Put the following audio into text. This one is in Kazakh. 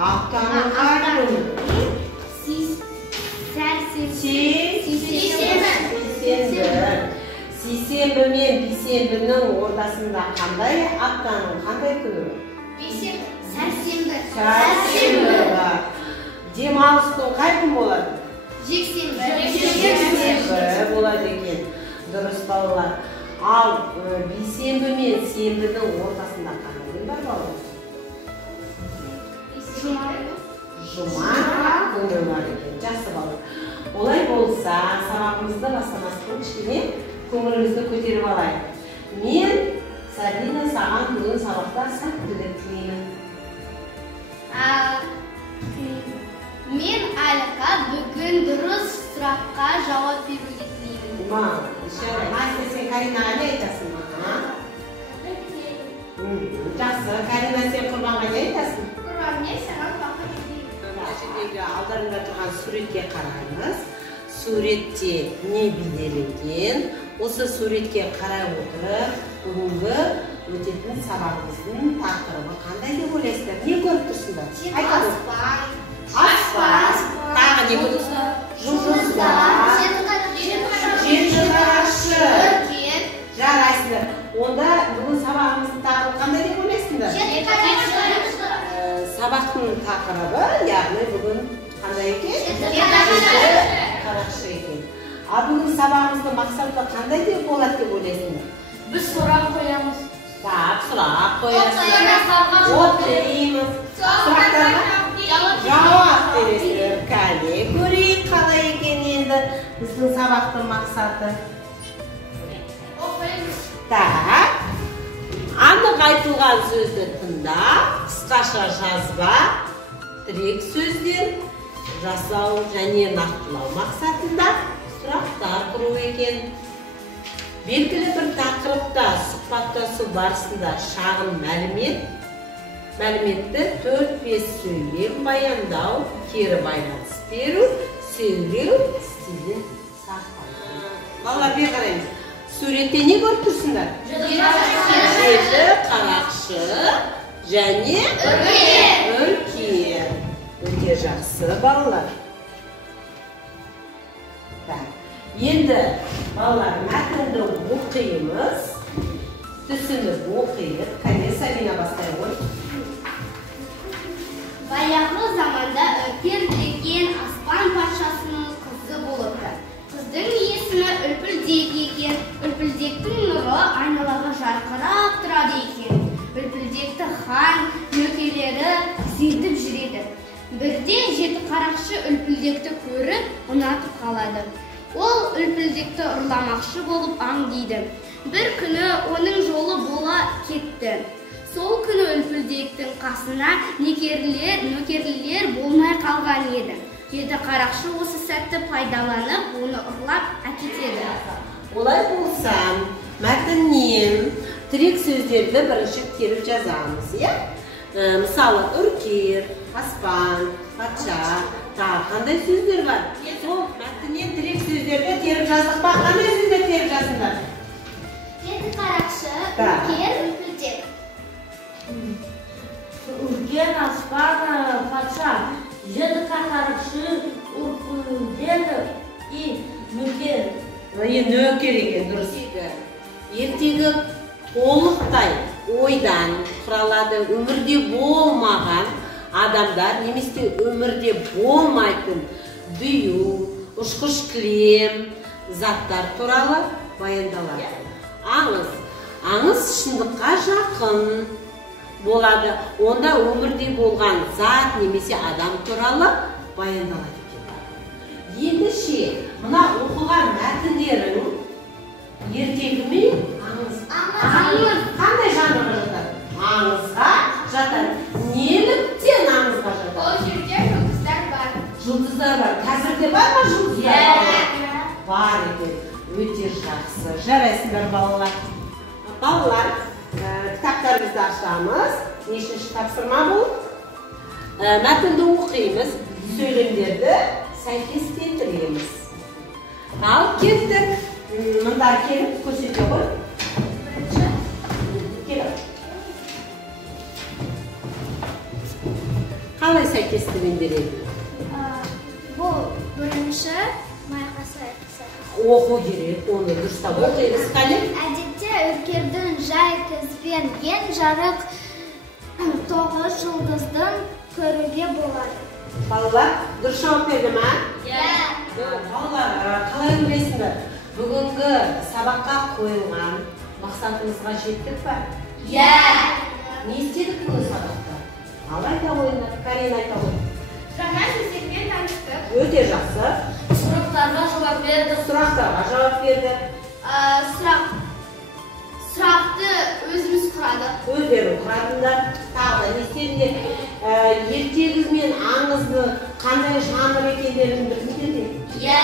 Haftanın kaç günü? Seyşembe мен бейсенбінің ортасында қандай аптаның қандай күні? Сәрсенбі бар. Демалыс күні қай күн болады? Жексенбі болады екен. Дұрыс балалар. Ал бейсенбі мен сенбінің ортасында қандай күн бар балалар? Жұма күні бар екен. Жақсы балалар. Олай болса, сабағымызды бастамас бұрын кішкене көңілімізді көтеріп алайық. Мен, Сабина, саған бүгін сабақта сәттілік тілеймін. Мен Айлыққа бүгін дұрыс сұраққа жауап беруге тілеймін. Настя, сен Каринаға не айтасың? Жақсы, Карина, сен Құрбанға не айтасың? Құрбанға саған бақыт тілеймін. Алдарында тұрған суретке қараңыз. Суретте не бейнеленген? Осы суретке қарай отырып, бүгінгі өтетін сабағымыздың тақырыбы қандай деп ойлайсыздар? Не көріп тұрсыңдар? Аспан. Тағы не көріп тұрсыңдар? Жұлдыздар. Жеті қарақшы. Жарайсыздар. Онда бүгін сабағымыздың тақырыбы қандай деп ойлайсыңдар? Сабақтың тақырыбы, яғни бүгін қандай екен? Қарақшы екен. Ал бүгін сабағымыздың мақсаты қандай деп болады деп ойлайсыңдар? Біз сұрақ қоямыз. Сұрақ қоясыздар. Отырмыз. Сұрақтарға жауап бересіздер. Кәне көрейік қалай екен енді біздің сабақтың мақсаты. Анық айтылған сөзді тыңдап, қысқаша жазба, тірек сөздер жасау және нақтылау мақсатында сұрақтар құру екен. Белгілі бір тақырыпта сұхбаттасу барысында шағын мәліметті 4-5 сөйлем баяндау, кері байланыс беру, сөйлеу стилін сақтау. Балалар, бері қараймыз. Суретте не көріп тұрсыңдар? Жеті қарақшы және үлкен. Өте жақсы балалар. Енді балалар мәтінді оқимыз, түсініп оқиық. Қане Сабина бастай ғой. Баяғы заманда Үркер деген аспан патшасының қызы болыпты. Қыздың есімі Үлпілдек екен. Үлпілдектің нұры айналаға жарқырап тұрады екен. Үлпілдекті хан нөкерлері күзетіп жүреді. Бірде жеті қарақшы Үлпілдекті көріп, ұнатып қалады. Ол Үлпілдекті ұрламақшы болып аңдиды. Бір күні оның жолы бола кетті. Сол күні Үлпілдектің қасына нөкерлілер болмай қалған еді. Жеті қарақшы осы сәтті пайдаланып, оны ұрлап әкетеді. Олай болса, мәтіннен тірек сөздерді бірінші теріп жазамыз, иә? Мысалы, үркер, аспан, патша, тағы қандай сөздер бар? Сол мәтіннен тірек сөздерді теріп жаздық па? Қандай сөздер теріп жазыңдар? Жеті қарақшы, үркер, Үлпілдек. Үркер, аспан, патша. Жеті қарақшы, Үлпілдек и нөкер. Нөкер екен, дұрыс. Ертегі толықтай ойдан құралады. Өмірде болмаған адамдар, немесе өмірде болмайтын дүю, ұшқыш кілем, заттар туралы баяндалады. Аңыз шындыққа жақын болады. Онда өмірде болған зат немесе адам туралы баяндалады екен. Ендеше, мына оқыған мәтіндерің ертегі мен аңыз. Қандай жанрға жатады? Аңызға жатады. Неліктен аңызға жатады? Ол жерде жұлдыздар бар. Жұлдыздар бар. Қазірде бар ма жұлдыздар? Бар екен. Өте жақсы. Жарайсыңдар балалар. Балалар, кітаптарымызды ашамыз. Нешінші тапсырма бұл? Мәтінді оқимыз. Сөйлемдерді сәйкес келтіреміз. Ал кеттік. Мұнда келіп көрсете ғой. қалай сәйкестігіндереді? Бұл бірінші майға сәйкес. Оқу керек, оны дұрыстап оқимыз қане? Әдетте үркердің жай көзбен ең жарық 9 жұлдыздың көруге болады. Балалар, дұрыс жауап берді ма? Иә. Балалар, қалай ойлайсыңдар? Бүгінгі сабаққа қойылған мақсатымызға жеттік па? Иә. Не істедік бүгін сабақта? Ал айта ойындар, Карина айта ойын. Жаңа сөздермен таныстық. Өте жақсы. Сұрақтарға жауап бердік. Сұрақтарға жауап берді. Сұрақты өзіміз құрадық. Өздері құрадыңдар. Тағы да не істедіңдер? Ертегіз мен аңызды қандай жанр екендерін білдіңдер ме? Иә.